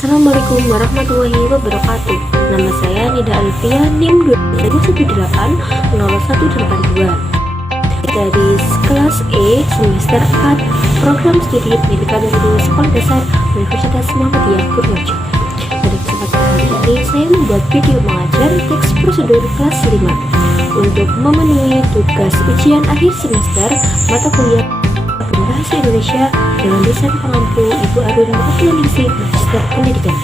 Assalamualaikum warahmatullahi wabarakatuh. Nama saya Nida Alfia, NIM 2180182 dari kelas E semester 4 program studi pendidikan guru sekolah dasar Universitas Muhammadiyah Purworejo. Pada kesempatan kali ini saya membuat video mengajar teks prosedur kelas 5 untuk memenuhi tugas ujian akhir semester mata kuliah Bahasa Indonesia dengan desain pengampu Ibu Arun Oktaningsih, Magister Pendidikan.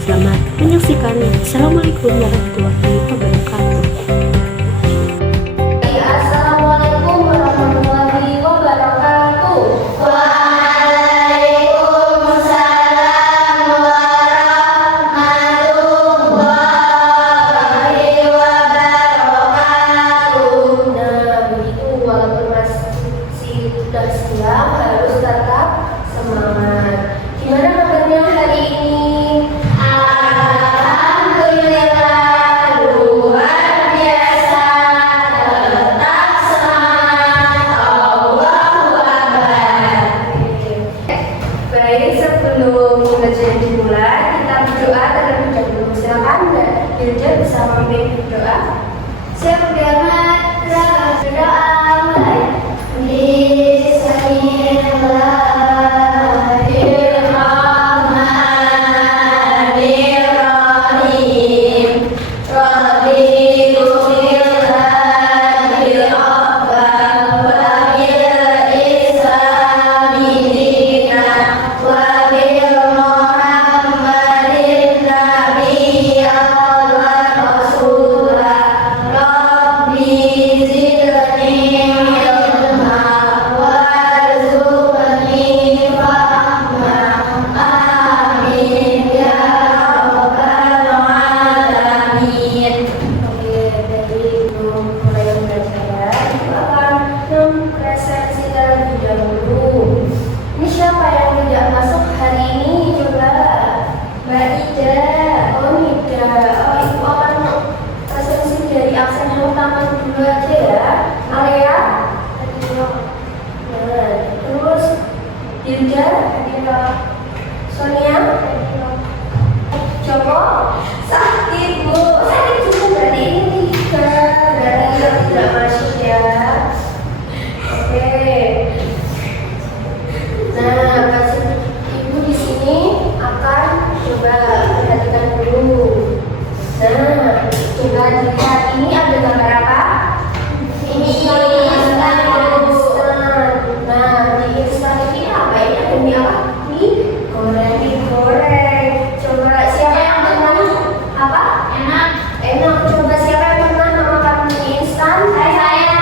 Selamat menyaksikan. Assalamualaikum warahmatullahi wabarakatuh. Harus tetap semangat. Gimana kabarnya hari ini? Alhamdulillah, luar biasa. Tetap semangat. Allahu Akbar. Baik, sebelum pengajian dimulai, kita berdoa terlebih dahulu. Silakan Yudha bisa memimpin berdoa. Siap, berdoa mulai. Yudha, Sonia, Joko, sakit bu, sakit juga berarti ini berarti tidak masuk ya. Oke. Nah, kasih ibu di sini akan coba perhatikan dulu. Nah, coba dilihat ini ada gambar apa? Ini ini apa? Digoreng. Coba siapa yang pernah apa? Enak. Coba siapa yang pernah makan mie instan? Saya.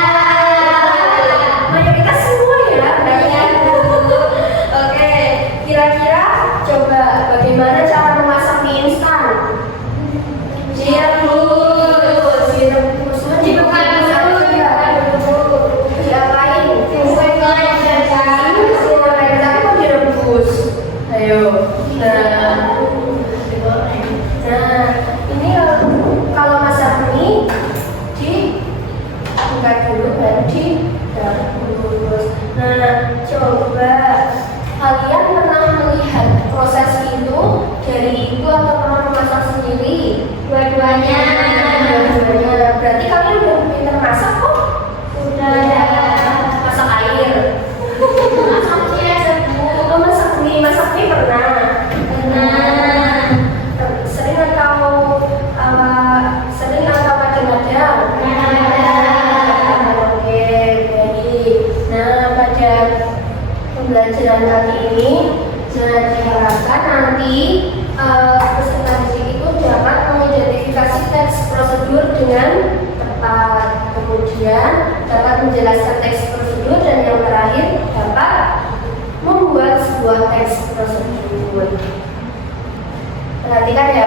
Kita semua ya, banyak. Oke, kira-kira coba bagaimana cara memasak mie instan? Direbus. Dibuka dulu. Diapain? Ayo. Nah, ini kalau masak mie dibuka dulu dan dibungkus. Nah, coba kalian pernah melihat proses itu dari ibu atau pernah memasak sendiri? Dua-duanya. Berarti kalian udah pintar masak kok? Udah. Masak air. Masak mie pernah. Sering atau kadang-kadang? Oke, baik. Nah, pada pembelajaran kali ini diharapkan nanti peserta didik itu dapat mengidentifikasi teks prosedur dengan tepat, kemudian dapat menjelaskan teks prosedur, dan yang terakhir dapat membuat sebuah teks prosedur. Perhatikan ya.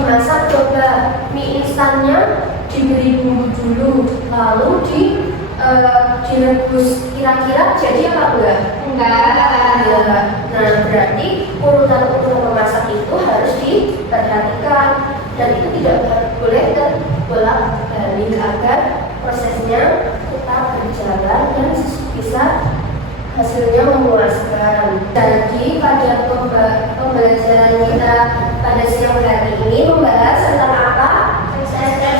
dimasak, coba mie instannya diberi bumbu dulu, lalu direbus. Kira-kira jadi apa enggak? Enggak. Nah, berarti urutan memasak itu harus diperhatikan dan itu tidak boleh terbolak-balik agar prosesnya tetap berjalan dan bisa hasilnya memuaskan. Jadi pada pembelajaran kita pada siang hari ini membahas tentang apa?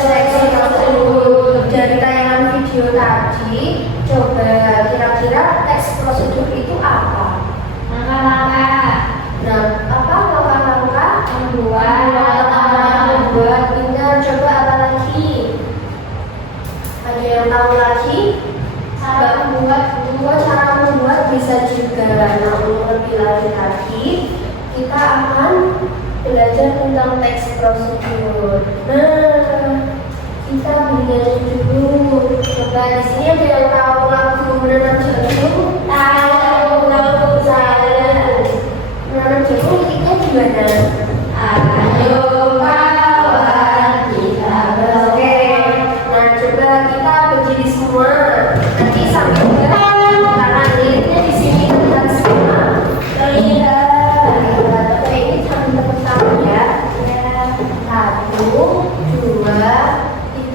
Teks prosedur. Dari tayangan video tadi, coba kira-kira teks prosedur itu apa? Langkah-langkah. Nah, apa langkah-langkah? Membuat. Ingat, coba apa lagi? Ada yang tahu lagi? Cara Cara membuat bisa juga. Nah, untuk lebih lanjut lagi, kita akan belajar tentang teks prosedur. Nah, kita belajar dulu. Coba di sini ada yang tahu lagu Menanam Jagung? Tahu. Menanam jagung liriknya gimana? Ayo kawan kita Oke, nah coba kita berdiri semua. Nanti sambil karena liriknya di sini terlihat semua. Terlihat. Oke, ini sambil tepuk tangan ya. 1, 2,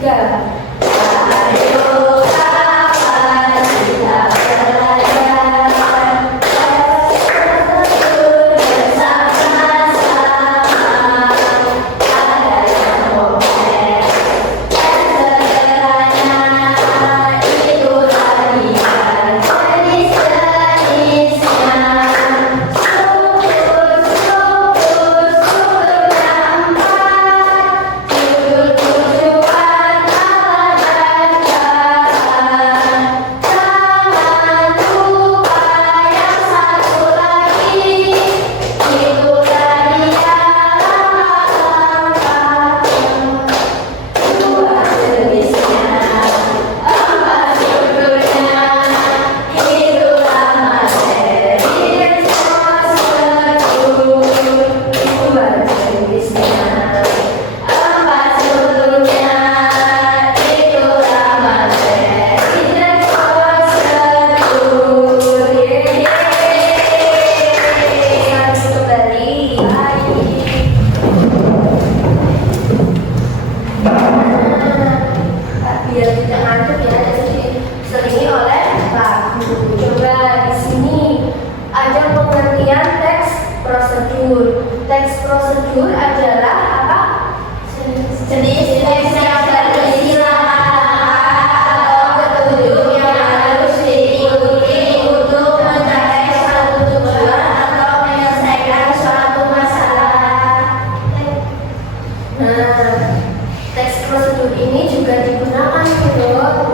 3. Ayo kawan kita belajar prosedur bersama-sama. Ada yang kompleks dan sederhana, itu latihan jenis-jenisnya. Struktur nampak, judul tujuan abadikan. Jangan lupa yang satu lagi, itulah dia langkah-langkah. 2 jenisnya, 4 judulnya, itulah materi prosedur. 2 jenisnya. 4 judulnya, itulah materi prosedur. Satu kembali. Biar tidak ngantuk ya, diselingi oleh lagu. Coba di sini ada pengertian teks prosedur. Teks prosedur adalah apa? Jenis teks yang berisi langkah-langkah atau petunjuk yang harus diikuti untuk mencapai suatu tujuan atau menyelesaikan suatu masalah. Nah, teks prosedur ini juga digunakan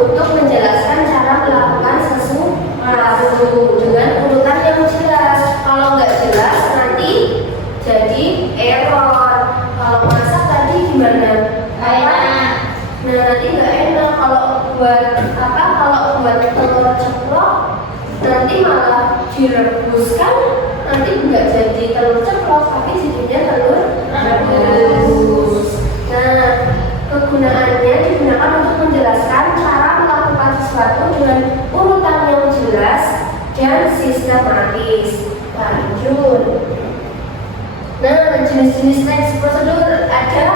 untuk menjelaskan cara melakukan sesuatu dengan urutan yang jelas. Kalau nggak jelas nanti jadi error. Kalau masak tadi gimana? Enak. Nah, nanti nggak enak. Kalau buat telur ceplok nanti malah direbuskan, nanti nggak jadi telur ceplok tapi jadinya telur rebus. Nah, kegunaannya digunakan untuk menjelaskan cara melakukan sesuatu dengan urutan yang jelas dan sistematis. Lanjut. Nah, jenis-jenis teks prosedur ada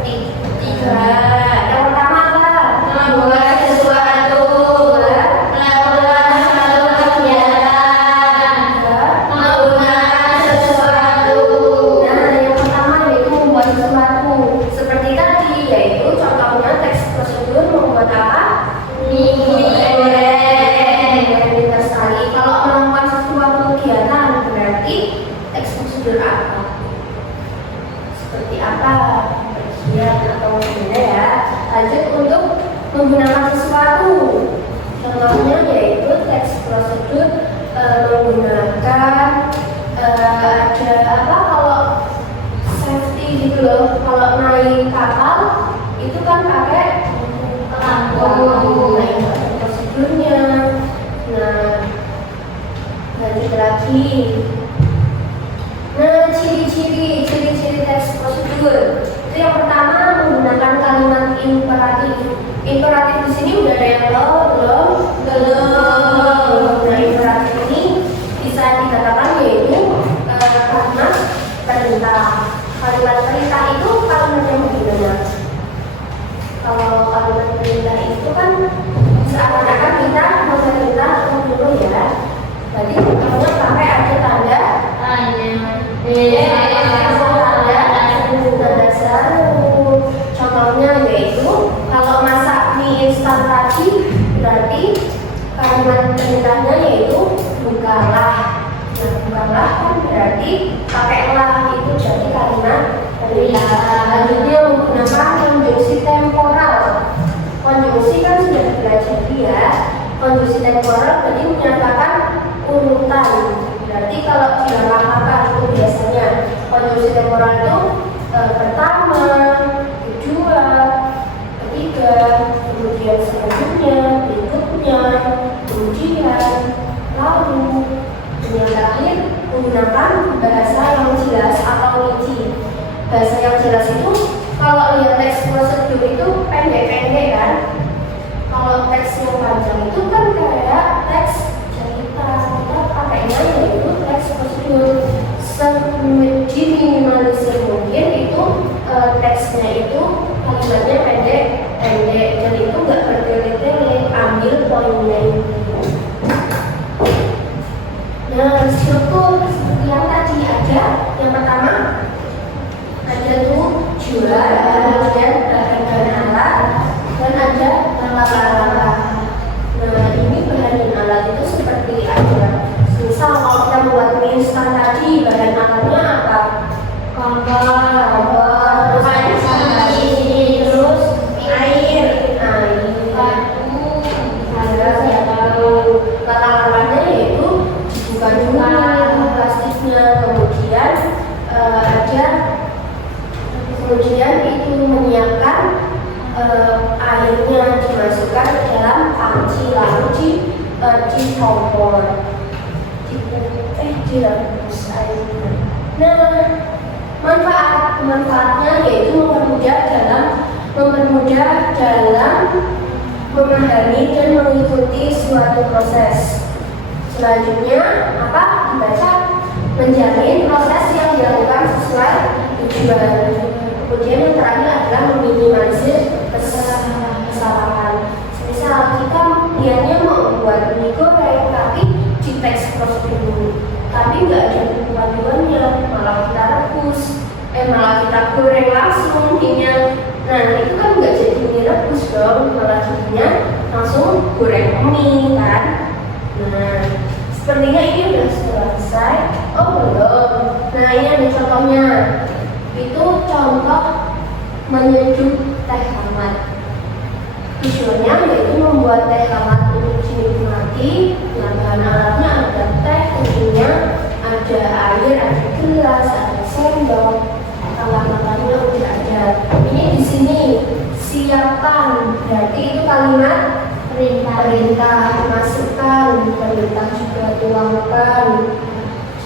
3. Yang pertama apa? Membuat sesuatu, melakukan suatu kegiatan, menggunakan sesuatu. Nah, yang pertama yaitu membuat sesuatu. Seperti tadi, yaitu contohnya teks prosedur membuat apa? Mie goreng. Yang sekali. Kalau melakukan sesuatu kegiatan berarti teks prosedur apa? Seperti apa? Bagian atau gimana ya? Lanjut untuk menggunakan sesuatu. Contohnya yaitu teks prosedur menggunakan ada apa kalau safety gitu loh. Kalau naik kapal itu kan pakai Pelampung. Nah, itu ada prosedurnya. Nah, lanjut lagi. Nah, ciri-ciri teks perintah itu kalimatnya bagaimana? Kalau kalimat perintah itu kan seakan-akan kita memerintah dulu ya. Jadi pertama sampai ada tanda tanda seru. Contohnya yaitu kalau masak mie instan tadi berarti kalimat perintahnya yaitu bukalah. Nah, bukalah kan berarti pakailah, itu jadi kalimat perintah. Selanjutnya menggunakan konjungsi temporal. Konjungsi kan sudah belajar ya. Konjungsi temporal berarti menyatakan urutan. Berarti kalau dalam kata itu biasanya konjungsi temporal itu pertama, kedua, ketiga, kemudian selanjutnya, berikutnya, kemudian, lalu, dan yang terakhir menggunakan bahasa yang jelas atau rinci. Bahasa yang jelas itu kalau lihat teks prosedur itu pendek-pendek kan. Kalau teks yang panjang itu kan kayak teks cerita, kita pakainya yaitu teks prosedur. Seminimalisir mungkin itu teksnya itu kalimatnya pendek-pendek, jadi itu nggak bertele-tele, ambil poinnya itu. Nah, struktur seperti yang tadi ada, yang pertama ada tuh jual, kemudian bahan dan alat, dan ada langkah-langkah. Nah, ini bahan dan alat itu seperti ada. Misal kalau kita buat mie instan tadi, bahan alatnya apa? Kompor, terus air, langkah-langkahnya yaitu bukan dulu plastiknya, kemudian itu menyiapkan airnya dimasukkan ke dalam panci lalu dikompor, direbus airnya. Nah, manfaatnya yaitu mempermudah dalam memahami dan mengikuti suatu proses. Selanjutnya apa? Dibaca, menjamin proses yang dilakukan sesuai tujuan. Kemudian yang terakhir adalah meminimalisir kesalahan. Misal kita niatnya mau buat mie goreng tapi di teks prosedur, tapi nggak ada panduannya, malah kita rebus, malah kita goreng langsung minyak. Nah itu kan nggak jadi mie rebus dong, malah jadinya langsung goreng mie kan. Nah sepertinya ini udah selesai. Oh belum. Nah ini ada contohnya. Itu contoh menyeduh teh hangat. Tujuannya yaitu membuat teh hangat untuk dinikmati. Nah, bahan alatnya ada teh, tentunya ada air, ada gelas, ada sendok. Langkah-langkahnya udah ada. Ini di sini siapkan, berarti itu kalimat perintah, masukkan, perintah juga tuangkan,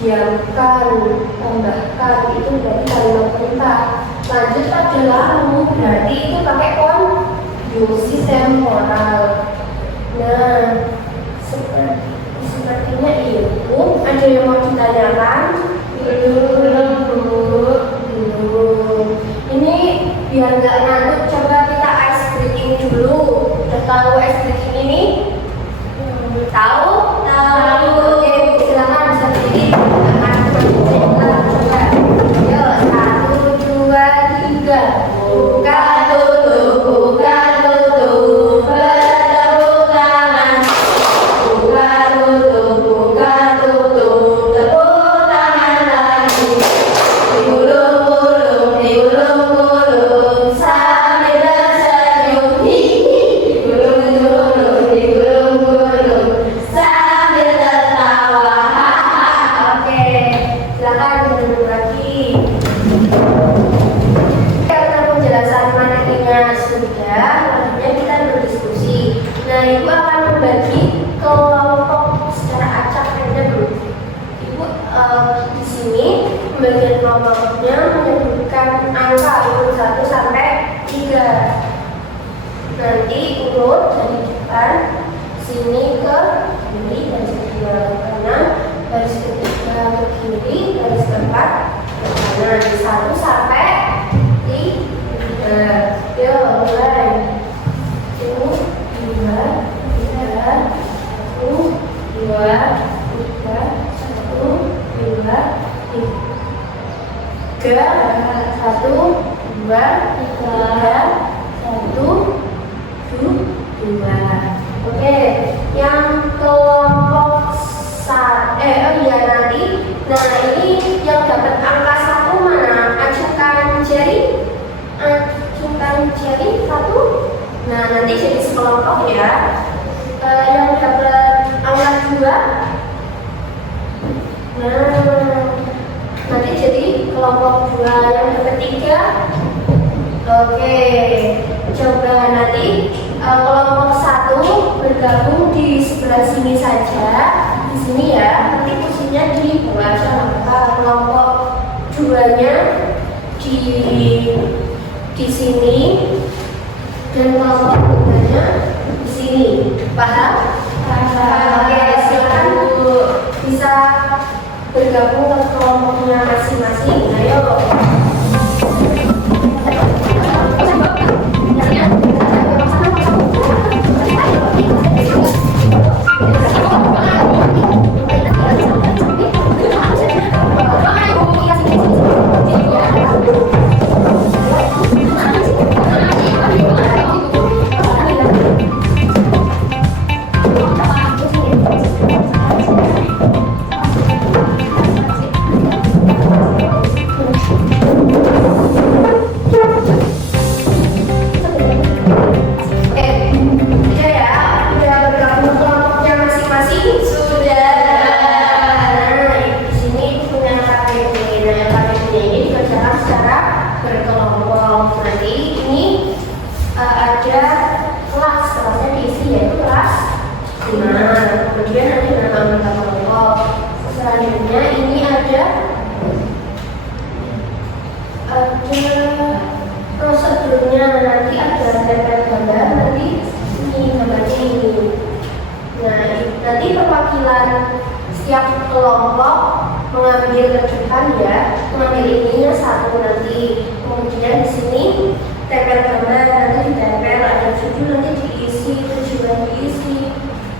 diamkan, tambahkan, itu berarti kalimat perintah. Lanjut pada lalu, berarti itu pakai konjungsi temporal. Nah, sepertinya itu ada yang mau ditanyakan? Belum. Ini biar nggak ngantuk, coba kita ice breaking dulu. Udah tahu ice breaking ini? Tahu? Oke, silakan bisa berdiri. Coba. Yuk, 1, 2, 3. Buka tutup, buka tutup. Bertepuk tangan. Buka tutup, buka tutup. Tepuk tangan lagi. Digulung-gulung, digulung-gulung sambil tersenyum. Digulung-gulung, digulung-gulung sambil tertawa. Oke, silakan duduk lagi. Karena penjelasan materinya sudah, selanjutnya kita berdiskusi. Nah, Ibu akan membagi kelompok secara acak aja dulu. Ibu di sini pembagian kelompoknya menyebutkan angka urut 1 sampai 3. Nanti urut dari depan sini ke kiri, garis kedua ke kanan, garis ketiga ke kiri, garis keempat ke kanan, 1 sampai 2, 3, 1, 2. Oke, yang kelompok nanti. Nah, ini yang dapat angka 1 mana? Acungkan jari. Acungkan jari 1. Nah, nanti jadi sekelompok ya. Yang dapat angka 2. Nah, nanti jadi kelompok 2. Yang dapat 3. Oke, coba nanti kelompok 1 bergabung di sebelah sini saja, di sini ya. Nanti posisinya di bawah maka kelompok 2-nya di sini dan kelompok 3-nya di sini. Paham? Oke, silakan Bu bisa bergabung ke kelompoknya masing-masing. Ayo. Kemudian nanti nama anggota kelompok. Selanjutnya ini ada prosedurnya. Nanti ada tempel gambar, nanti ini gambarnya ini. Nah, nanti perwakilan setiap kelompok mengambil ke depan ya, mengambil ininya 1 nanti. Kemudian di sini tempel gambar, nanti ditempel, ada judul nanti diisi, tujuan diisi,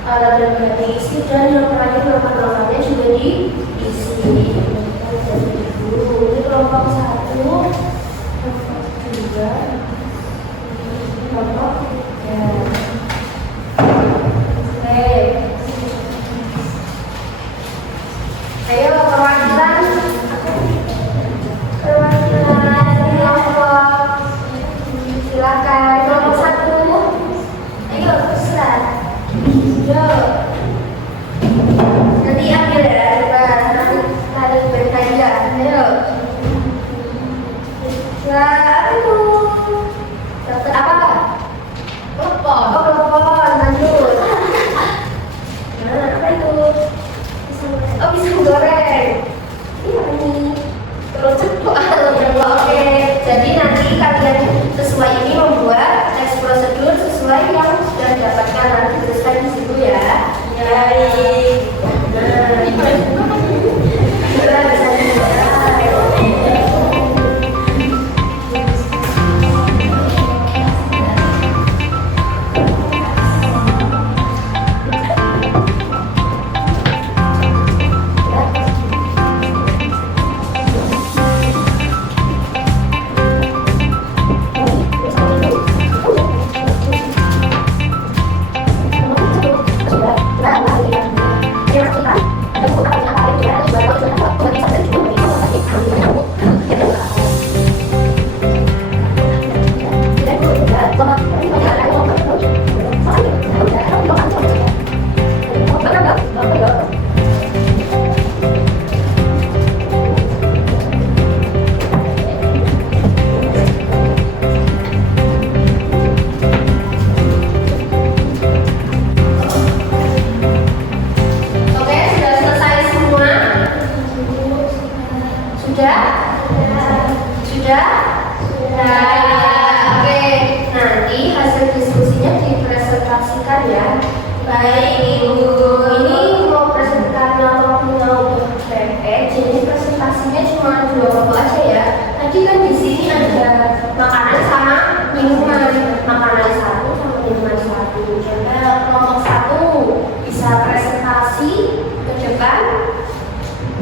alat dan diisi, dan yang terakhir nomor-nomornya juga diisi. Ini kelompok 1, kelompok 2, kelompok 3. Oke. Ayo perwakilan kelompok, silakan kelompok 1. Ayo silakan. Yo. Nanti ambil ya, nanti tarik bertanya. Ayo. Apa itu? Dapat apa? Telepon. Oh, telepon. Lanjut. Nah, apa itu? Oh, pisang goreng. Ini apa ini? Terus oke. Jadi nanti kalian sesuai ini membuat teks prosedur sesuai yang sudah didapatkan, nanti tuliskan di situ ya. Baik.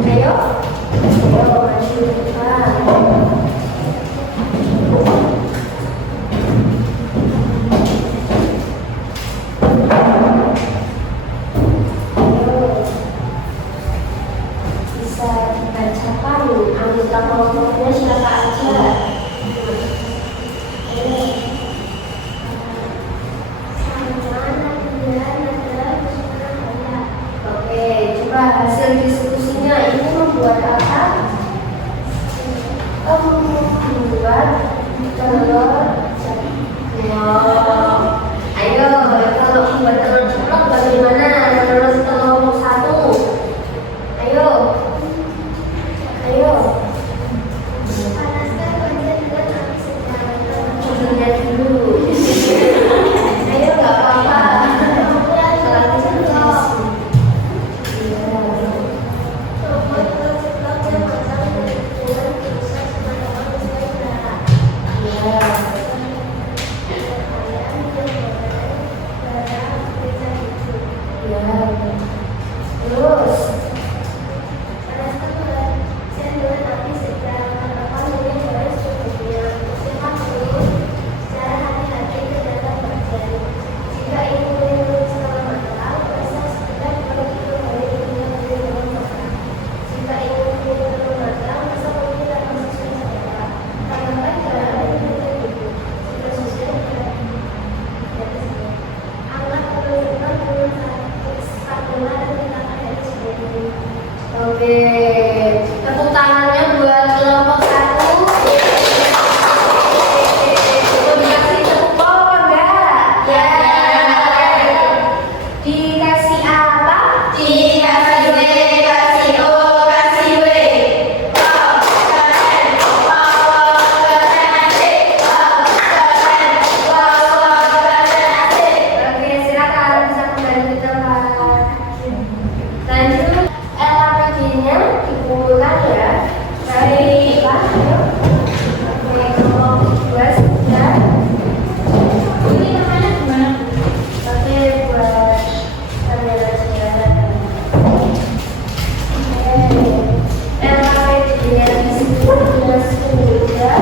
Ayo, maju ke depan. Terus oke, tepuk tangannya buat kelompok 1. Itu dikasih tepuk bawah enggak? Ya. Dikasih apa? Dikasih B, kasih O, kasih W. Wow, keren. Wow, keren asik. Wow, keren. Wow, keren asik. Oke, silakan bisa kembali ke tempat. Lanjut, LAPD-nya dikumpulkan ya. Baik, oke, kelompok 2 sudah. Ini namanya gimana? Oke, buat kamera sejarah. LAPD-nya di sini sudah sudah.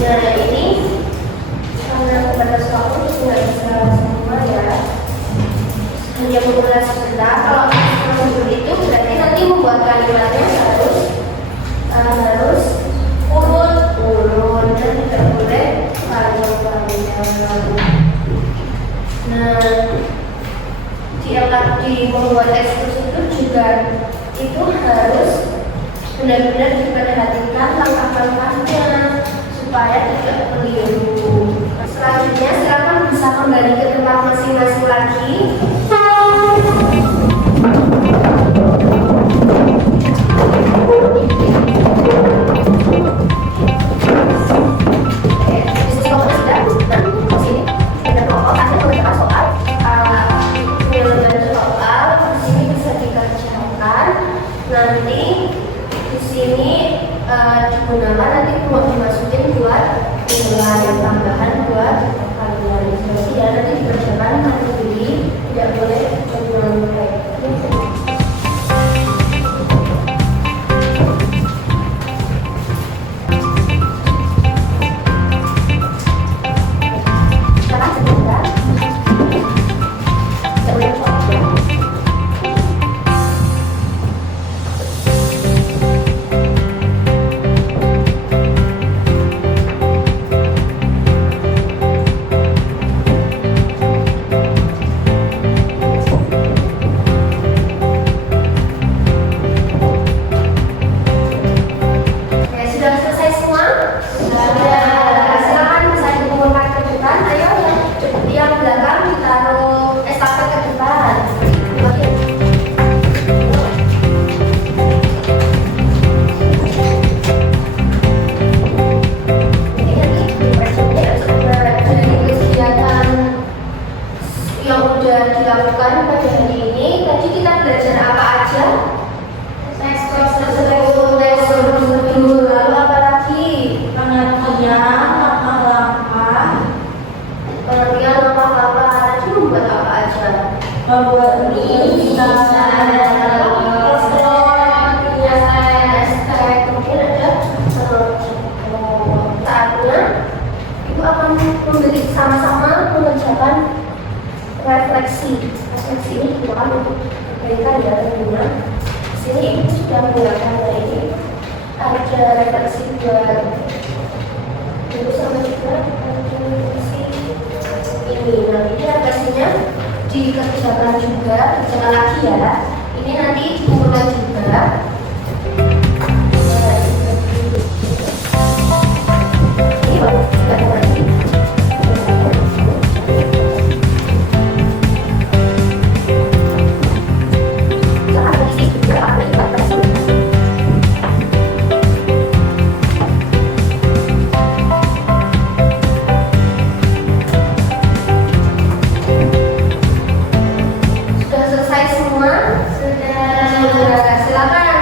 Nah, ini karena terbatas waktu tidak bisa semua ya. Hanya mengulas sebentar. Kalau prosedur itu berarti nanti membuat kalimatnya harus urut dan tidak boleh panjang-panjang. Nah, di membuat teks itu juga itu harus benar-benar diperhatikan langkah-langkahnya supaya tidak keliru. Selanjutnya silakan bisa kembali ke tempat masing-masing lagi. Nanti di sini digunakan nanti buat dimasukin buat nilai tambahan buat kalian. Jadi ya nanti dikerjakan mandiri, tidak boleh mengulang. Refleksi ini digunakan untuk perbaikan ya tentunya. Sini ibu sudah menggunakan ini ada refleksi buat ibu sama juga refleksi ini. Nah ini refleksinya dikerjakan juga, dikerjakan lagi ya. Ini nanti dikumpulkan juga. Ini baru kita lagi. Silakan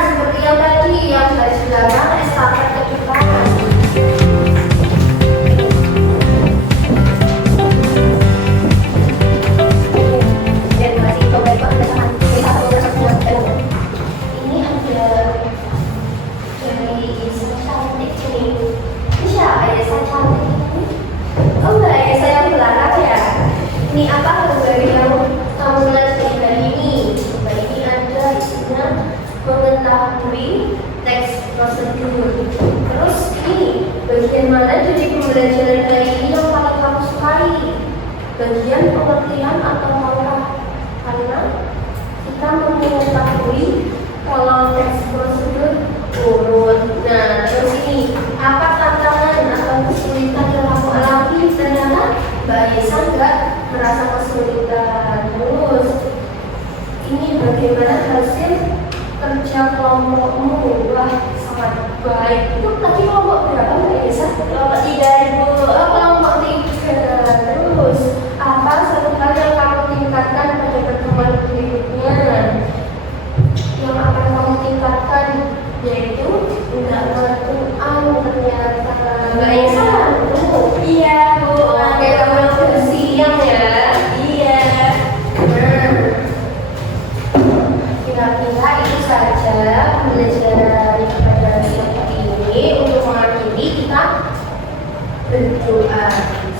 Esa cantik ini. Oh, Mbak Esa yang belakang ya. Ini apa dari yang kamu lihat di hari ini? Mbak ini ada isinya mengetahui teks prosedur. Terus ini bagian mana dari pembelajaran hari ini yang paling kamu sukai? Bagian pengertian atau langkah? Karena kita mengetahui kalau teks prosedur urut. Nah, terus ini apa tantangan atau kesulitan yang kamu alami? Ternyata Mbak Yesa nggak merasa kesulitan. Terus ini bagaimana hasil kerja kelompokmu? Wah, sangat baik. Itu tadi kelompok berapa Mbak Yesa? Kelompok 3 Ibu. Oh, kelompok 3. Terus apa satu hal yang kamu tingkatkan pada pertemuan berikutnya? Yang akan kamu tingkatkan yaitu tidak menentukan ternyata. Mbak Yesa mantu. Iya, Bu. Oke, kamu yang siang ya. Iya. Kira-kira itu saja pembelajaran pada siang ini. Untuk mengakhiri kita berdoa.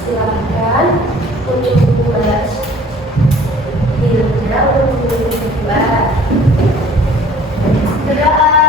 Silakan untuk membaca Hilda untuk berdoa. Berdoa.